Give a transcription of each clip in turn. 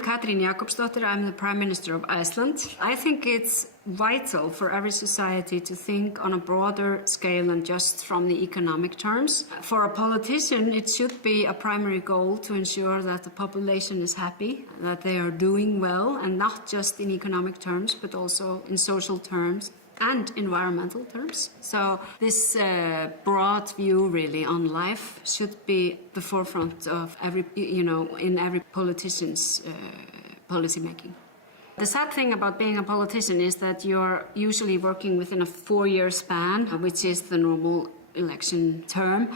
I'm Katrín Jakobsdóttir. I'm the Prime Minister of Iceland. I think it's vital for every society to think on a broader scale than just from the economic terms. For a politician, it should be a primary goal to ensure that the population is happy, that they are doing well, and not just in economic terms, but also in social terms and environmental terms. So this broad view really on life should be the forefront of in every politician's policy making. The sad thing about being a politician is that you're usually working within a 4-year span, which is the normal election term.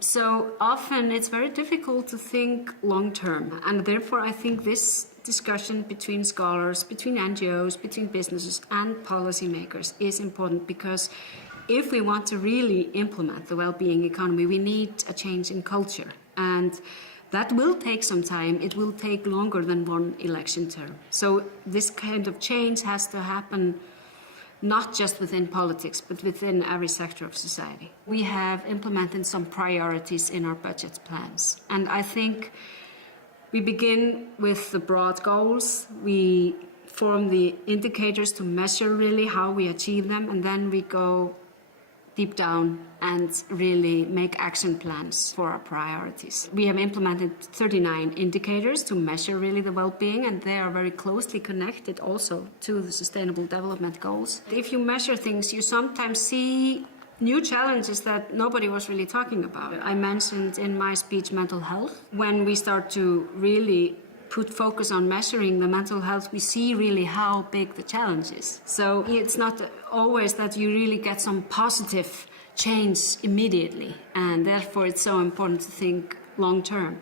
So often it's very difficult to think long term, and therefore I think this discussion between scholars, between NGOs, between businesses and policymakers is important, because if we want to really implement the well-being economy, we need a change in culture, and that will take some time. It will take longer than one election term. So this kind of change has to happen not just within politics, but within every sector of society. We have implemented some priorities in our budget plans, and I think we begin with the broad goals. We form the indicators to measure really how we achieve them, and then we go deep down and really make action plans for our priorities. We have implemented 39 indicators to measure really the well-being, and they are very closely connected also to the Sustainable Development Goals. If you measure things, you sometimes see new challenges that nobody was really talking about. I mentioned in my speech mental health. When we start to really put focus on measuring the mental health, we see really how big the challenge is. So it's not always that you really get some positive change immediately, and therefore it's so important to think long term.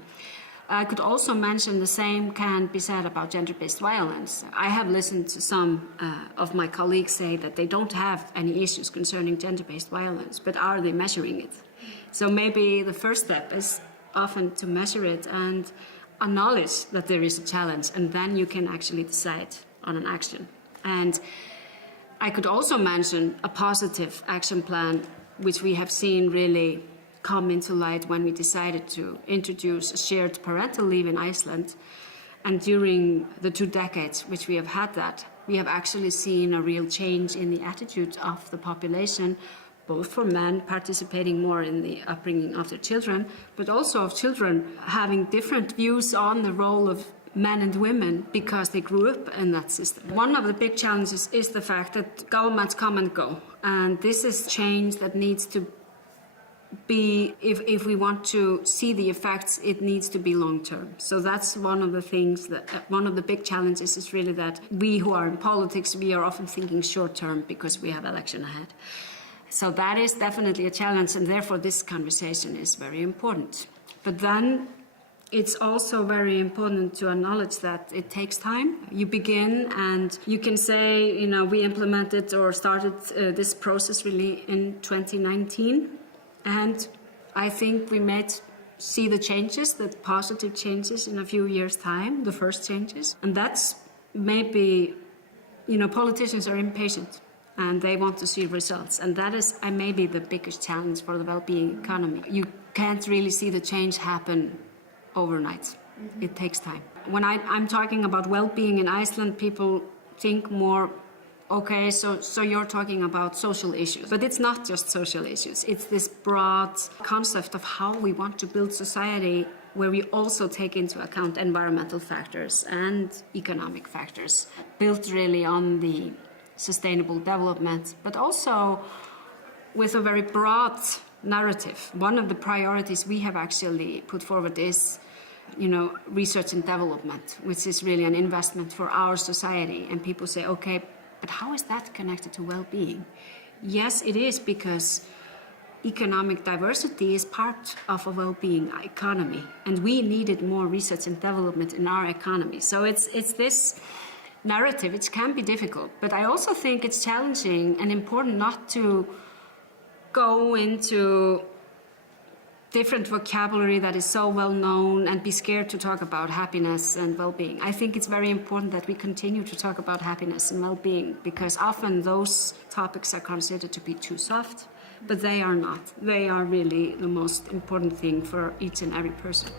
I could also mention the same can be said about gender-based violence. I have listened to some of my colleagues say that they don't have any issues concerning gender-based violence, but are they measuring it? So maybe the first step is often to measure it and acknowledge that there is a challenge, and then you can actually decide on an action. And I could also mention a positive action plan, which we have seen really come into light when we decided to introduce a shared parental leave in Iceland. And during the 2 decades which we have had that, we have actually seen a real change in the attitude of the population, both for men participating more in the upbringing of their children, but also of children having different views on the role of men and women because they grew up in that system. One of the big challenges is the fact that governments come and go, and this is change that needs to be, if we want to see the effects, it needs to be long term. So that's one of the things that, one of the big challenges is really that we who are in politics, we are often thinking short term because we have election ahead. So that is definitely a challenge, and therefore this conversation is very important. But then it's also very important to acknowledge that it takes time. You begin and you can say, we implemented or started this process really in 2019. And I think we might see the changes, the positive changes in a few years' time, the first changes. And that's maybe, politicians are impatient and they want to see results. And that is maybe the biggest challenge for the well-being economy. You can't really see the change happen overnight. Mm-hmm. It takes time. When I'm talking about well-being in Iceland, people think more, okay, so you're talking about social issues. But it's not just social issues. It's this broad concept of how we want to build society where we also take into account environmental factors and economic factors, built really on the sustainable development, but also with a very broad narrative. One of the priorities we have actually put forward is, research and development, which is really an investment for our society. And people say, okay, but how is that connected to well-being? Yes, it is, because economic diversity is part of a well-being economy, and we needed more research and development in our economy. So it's this narrative. It can be difficult, but I also think it's challenging and important not to go into different vocabulary that is so well known and be scared to talk about happiness and well-being. I think it's very important that we continue to talk about happiness and well-being, because often those topics are considered to be too soft, but they are not. They are really the most important thing for each and every person.